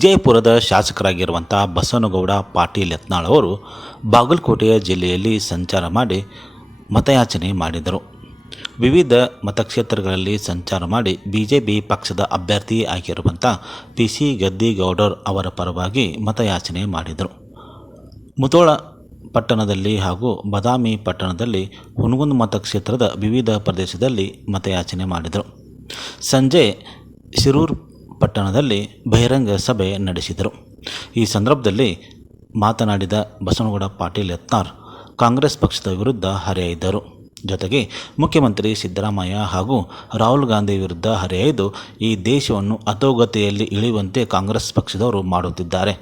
ವಿಜಯಪುರದ ಶಾಸಕರಾಗಿರುವಂಥ ಬಸವನಗೌಡ ಪಾಟೀಲ್ ಯತ್ನಾಳ್ ಅವರು ಬಾಗಲಕೋಟೆಯ ಜಿಲ್ಲೆಯಲ್ಲಿ ಸಂಚಾರ ಮಾಡಿ ಮತಯಾಚನೆ ಮಾಡಿದರು. ವಿವಿಧ ಮತಕ್ಷೇತ್ರಗಳಲ್ಲಿ ಸಂಚಾರ ಮಾಡಿ ಬಿ ಜೆ ಪಿ ಪಕ್ಷದ ಅಭ್ಯರ್ಥಿ ಆಗಿರುವಂಥ ಪಿ ಸಿ ಗದ್ದಿಗೌಡರ್ ಅವರ ಪರವಾಗಿ ಮತಯಾಚನೆ ಮಾಡಿದರು. ಮುತೋಳ ಪಟ್ಟಣದಲ್ಲಿ ಹಾಗೂ ಬದಾಮಿ ಪಟ್ಟಣದಲ್ಲಿ ಹುನಗುಂದ ಮತಕ್ಷೇತ್ರದ ವಿವಿಧ ಪ್ರದೇಶದಲ್ಲಿ ಮತಯಾಚನೆ ಮಾಡಿದರು. ಸಂಜೆ ಶಿರೂರು ಪಟ್ಟಣದಲ್ಲಿ ಬಹಿರಂಗ ಸಭೆ ನಡೆಸಿದರು. ಈ ಸಂದರ್ಭದಲ್ಲಿ ಮಾತನಾಡಿದ ಬಸವನಗೌಡ ಪಾಟೀಲ್ ಯತ್ನಾರ್, ಕಾಂಗ್ರೆಸ್ ಪಕ್ಷದ ವಿರುದ್ಧ ಹರಿಹಾಯ್ದರು ಜೊತೆಗೆ ಮುಖ್ಯಮಂತ್ರಿ ಸಿದ್ದರಾಮಯ್ಯ ಹಾಗೂ ರಾಹುಲ್ ಗಾಂಧಿ ವಿರುದ್ಧ ಹರಿಹಾಯ್ದು ಈ ದೇಶವನ್ನು ಅಧೋಗತಿಯಲ್ಲಿ ಇಳಿಯುವಂತೆ ಕಾಂಗ್ರೆಸ್ ಪಕ್ಷದವರು ಮಾಡುತ್ತಿದ್ದಾರೆ.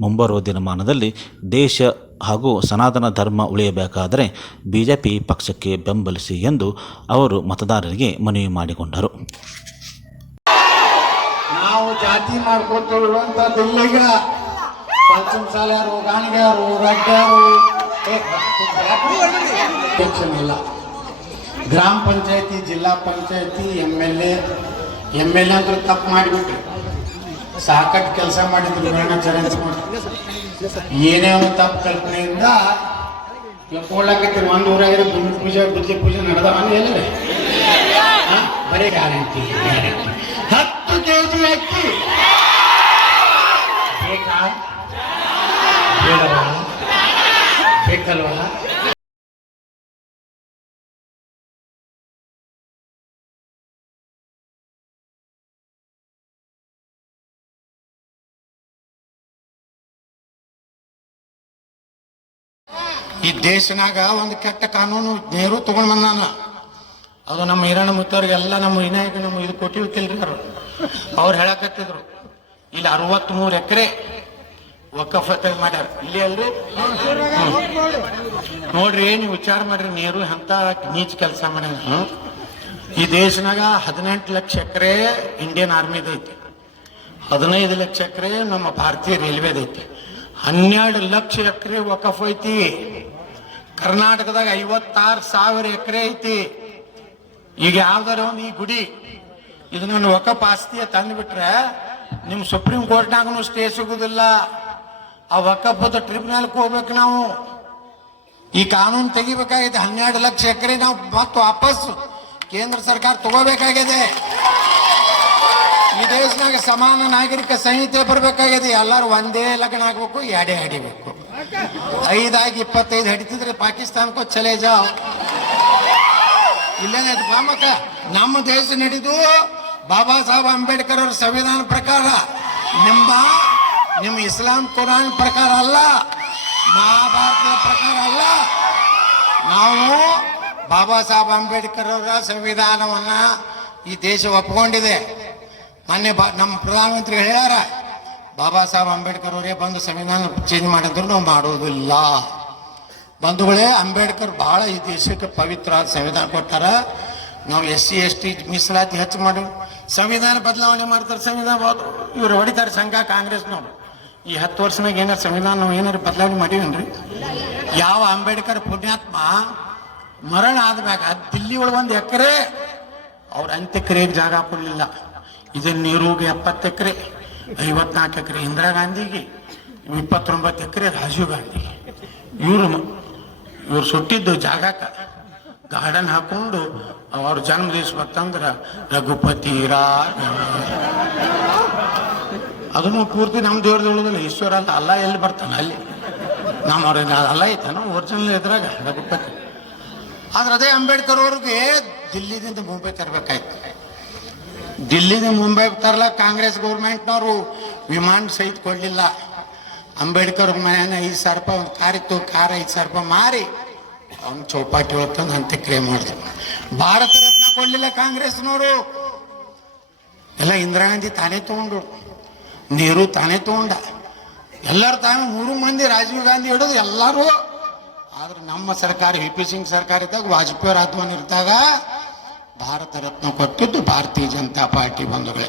ಮುಂಬರುವ ದಿನಮಾನದಲ್ಲಿ ದೇಶ ಹಾಗೂ ಸನಾತನ ಧರ್ಮ ಉಳಿಯಬೇಕಾದರೆ ಬಿ ಜೆ ಪಿ ಪಕ್ಷಕ್ಕೆ ಬೆಂಬಲಿಸಿ ಎಂದು ಅವರು ಮತದಾರರಿಗೆ ಮನವಿ ಮಾಡಿಕೊಂಡರು. ಜಾತಿ ಮಾಡ್ಕೊತಂತದ್ದು ಈಗ ಪಂಚಮ ಸಾಲ್ಯಾರು ಗಾಣಿಗಾರು ರಡ್ಡ್ಯಾರು ಇಲ್ಲ ಗ್ರಾಮ ಪಂಚಾಯತಿ, ಜಿಲ್ಲಾ ಪಂಚಾಯತಿ, M L A. M L A ಅಂದ್ರೆ ತಪ್ಪು ಮಾಡಿಬಿಟ್ರಿ. ಸಾಕಷ್ಟು ಕೆಲಸ ಮಾಡಿದ್ರು ಮೇಣಾಚಾರ್ಯ ಏನೇ ಒಂದು ತಪ್ಪು ಕಲ್ಪನೆಯಿಂದ ತಿಳ್ಕೊಳ್ಳಕತ್ತೀರಿ ಒಂದು ಊರಾಗಿರೋ ಗುಂಡು ಪೂಜೆ ಬುದ್ಧಿ ಪೂಜೆ ನಡೆದವನ್ನ ಎಲ್ಲರೇ ಹಾ? ಬರೀ ಗ್ಯಾರಂಟಿ ಗ್ಯಾರಂಟಿ. ಹತ್ತು ಕೆ ಜಿ ಅಕ್ಕಿ ಬೇಕಾ ಬೇಡವಾ ಬೇಕಲ್ವಾ ಈ ದೇಶನಾಗ ಒಂದು ಕೆಟ್ಟ ಕಾನೂನು ನೆಹರು ತಗೊಂಡ್ ಬಂದಾನ ಅದು ನಮ್ಮ ಹಿರಣ್ಣ ಮುತ್ತವ್ರಿಗೆಲ್ಲ ನಮ್ಮ ವಿನಾಯಕ ನಮ್ಮ ಇದು ಕೊಟ್ಟಿರ್ತಿಲ್ರಿ ಅವರು. ಅವ್ರು ಹೇಳಕತ್ತಿದ್ರು, ಇಲ್ಲಿ ಅರವತ್ಮೂರು ಎಕರೆ ವಕಫತ್ ಮಾಡ್ಯಾರ. ಇಲ್ಲಿ ಅಲ್ರಿ. ನೋಡ್ರಿ, ನೀವು ವಿಚಾರ ಮಾಡ್ರಿ, ನೀರು ಅಂತ ನೀಚ್ ಕೆಲಸ ಮಾಡ ಈ ದೇಶನಾಗ ಹದಿನೆಂಟು ಲಕ್ಷ ಎಕರೆ ಇಂಡಿಯನ್ ಆರ್ಮಿದೈತಿ ಹದಿನೈದು ಲಕ್ಷ ಎಕರೆ ನಮ್ಮ ಭಾರತೀಯ ರೈಲ್ವೆದೈತಿ ಹನ್ನೆರಡು ಲಕ್ಷ ಎಕರೆ ವಕಫ್ ಐತಿ. ಕರ್ನಾಟಕದಾಗ ಐವತ್ತಾರು ಸಾವಿರ ಎಕರೆ ಐತಿ. ಈಗ ಯಾವ್ದಾರ ಒಂದು ಈ ಗುಡಿ ಇದು ನನ್ನ ವಕಫ್ ಆಸ್ತಿಯ ತಂದುಬಿಟ್ರೆ ನಿಮ್ ಸುಪ್ರೀಂ ಕೋರ್ಟ್ನಾಗೂ ಸ್ಟೇ ಸಿಗುದಿಲ್ಲ. ಆ ಒಕ್ಕಪ್ಪದ ಟ್ರಿಬ್ಯುನಲ್ಗೆ ಹೋಗ್ಬೇಕು ನಾವು. ಈ ಕಾನೂನು ತೆಗಿಬೇಕಾಗಿದೆ, ಹನ್ನೆರಡು ಲಕ್ಷ ಎಕರೆ ನಾವು ಮತ್ತೆ ವಾಪಸ್ ಕೇಂದ್ರ ಸರ್ಕಾರ ತಗೋಬೇಕಾಗಿದೆ. ಈ ದೇಶನಾಗ ಸಮಾನ ನಾಗರಿಕ ಸಂಹಿತೆ ಬರಬೇಕಾಗಿದೆ, ಎಲ್ಲರೂ ಒಂದೇ ಲಗ್ನ ಆಗ್ಬೇಕು, ಎರಡೇ ಹಡಿಬೇಕು. ಐದಾಗಿ ಇಪ್ಪತ್ತೈದು ಹಡಿತಿದ್ರೆ ಪಾಕಿಸ್ತಾನಕ್ಕೂ ಚಲೇ ಜಾವ್. ಇಲ್ಲೇನೆ ಪಾಮಕ್ಕ ನಮ್ಮ ದೇಶ ನಡೆದು ಬಾಬಾ ಸಾಹೇಬ್ ಅಂಬೇಡ್ಕರ್ ಅವ್ರ ಸಂವಿಧಾನ ಪ್ರಕಾರ. ನಿಮ್ಮ ನಿಮ್ಮ ಇಸ್ಲಾಂ ಕುರಾನ್ ಪ್ರಕಾರ ಅಲ್ಲ, ಮಹಾಭಾರತದ ಪ್ರಕಾರ ಅಲ್ಲ. ನಾವು ಬಾಬಾ ಸಾಹೇಬ್ ಅಂಬೇಡ್ಕರ್ ಅವರ ಸಂವಿಧಾನವನ್ನ ಈ ದೇಶ ಒಪ್ಕೊಂಡಿದೆ. ಮೊನ್ನೆ ನಮ್ಮ ಪ್ರಧಾನಮಂತ್ರಿ ಹೇಳ್ಯಾರ, ಬಾಬಾ ಸಾಹೇಬ್ ಅಂಬೇಡ್ಕರ್ ಅವರೇ ಬಂದು ಸಂವಿಧಾನ ಚೇಂಜ್ ಮಾಡಿದ್ರು, ನಾವು ಮಾಡೋದಿಲ್ಲ. ಬಂಧುಗಳೇ, ಅಂಬೇಡ್ಕರ್ ಬಹಳ ಈ ದೇಶಕ್ಕೆ ಪವಿತ್ರ ಸಂವಿಧಾನ ಕೊಟ್ಟಾರ. ನಾವು ಎಸ್ ಸಿ, ಎಸ್ ಟಿ ಮೀಸಲಾತಿ ಹೆಚ್ಚು ಮಾಡಿ. ಸಂವಿಧಾನ ಬದಲಾವಣೆ ಮಾಡ್ತಾರೆ, ಸಂವಿಧಾನ ಇವ್ರು ಹೊಡಿತಾರೆ ಸಂಘ ಕಾಂಗ್ರೆಸ್ನವ್ರು ಈ ಹತ್ತು ವರ್ಷನಾಗ ಏನಾರು ಸಂವಿಧಾನ ನಾವು ಏನಾರು ಬದಲಾವಣೆ ಮಾಡೀವೇನ್ರಿ? ಯಾವ ಅಂಬೇಡ್ಕರ್ ಪುಣ್ಯಾತ್ಮ ಮರಣ ಆದ್ಮ್ಯಾಗ ದಿಲ್ಲಿ ಒಳಗೆ ಒಂದು ಎಕರೆ, ಅವ್ರ ಅಂತ್ಯಕ್ರಿಯೆಗೆ ಜಾಗ ಕೊಡಲಿಲ್ಲ. ಇದನ್ನು ನೀರುಗೆ ಎಪ್ಪತ್ತು ಎಕರೆ, ಐವತ್ನಾಲ್ಕು ಎಕರೆ ಇಂದಿರಾ ಗಾಂಧಿಗೆ, ಇಪ್ಪತ್ತೊಂಬತ್ತು ಎಕರೆ ರಾಜೀವ್ ಗಾಂಧಿ ಇವರು ಇವ್ರು ಸುಟ್ಟಿದ್ದು ಜಾಗಕ್ಕ. ಗಾರ್ಡನ್ ಹಾಕೊಂಡು ಅವ್ರ ಜನ್ಮ ದಿವಸ ಬರ್ತಂದ್ರ ರಘುಪತಿ ರಾ ಅದನ್ನು ಪೂರ್ತಿ ನಮ್ಮ ದೇವ್ರದ್ದು ಉಳಿದಿಲ್ಲ. ಈಶ್ವರ ಅಂತ ಅಲ್ಲ ಎಲ್ಲಿ ಬರ್ತಾನೆ ಅಲ್ಲಿ? ನಮ್ಮ ಅವ್ರಿಗೆ ಅಲ್ಲ ಐತಾನ ಒರಿಜಿನಲ್ ಇದ್ರಾಗ ರಘುಪತಿ. ಆದ್ರೆ ಅದೇ ಅಂಬೇಡ್ಕರ್ ಅವ್ರಿಗೆ ದಿಲ್ಲಿದಿಂದ ಮುಂಬೈ ತರಬೇಕಾಯ್ತು. ದಿಲ್ಲಿದಿಂದ ಮುಂಬೈ ತರಲ ಕಾಂಗ್ರೆಸ್ ಗೌರ್ಮೆಂಟ್ನವರು ವಿಮಾನ ಸಹಿತ ಕೊಡಲಿಲ್ಲ. ಅಂಬೇಡ್ಕರ್ ಮನೆಯನ್ನ ಐದು ಸಾವಿರ ರೂಪಾಯಿ ಒಂದು ಕಾರ್ ಇತ್ತು, ಕಾರ್ ಐದು ಸಾವಿರ ರೂಪಾಯಿ ಮಾರಿ, ಅವ್ನು ಚೌಪಾಟಿ ಅಂತ ಅಂತ್ಯಕ್ರಿಯೆ ಮಾಡಿದ್ರು ಭಾರತ ರತ್ನ ಕೊಡಲಿಲ್ಲ ಕಾಂಗ್ರೆಸ್ನವರು. ಎಲ್ಲ ಇಂದಿರಾ ಗಾಂಧಿ ತಾನೇ ತಗೊಂಡು, ನೆಹರು ತಾನೇ ತಗೊಂಡ. ಎಲ್ಲರೂ ತಾನೇ ಮೂರು ಮಂದಿ ರಾಜೀವ್ ಗಾಂಧಿ ಹಿಡಿದು ಎಲ್ಲರೂ. ಆದ್ರೆ ನಮ್ಮ ಸರ್ಕಾರ, ವಿ ಪಿ ಸಿಂಗ್ ಸರ್ಕಾರ ಇದ್ದಾಗ, ವಾಜಪೇಯಿ ಅವ್ರ ಇದ್ದಾಗ ಭಾರತ ರತ್ನ ಕೊಟ್ಟಿದ್ದು ಭಾರತೀಯ ಜನತಾ ಪಾರ್ಟಿ ಬಂಧುಗಳೇ.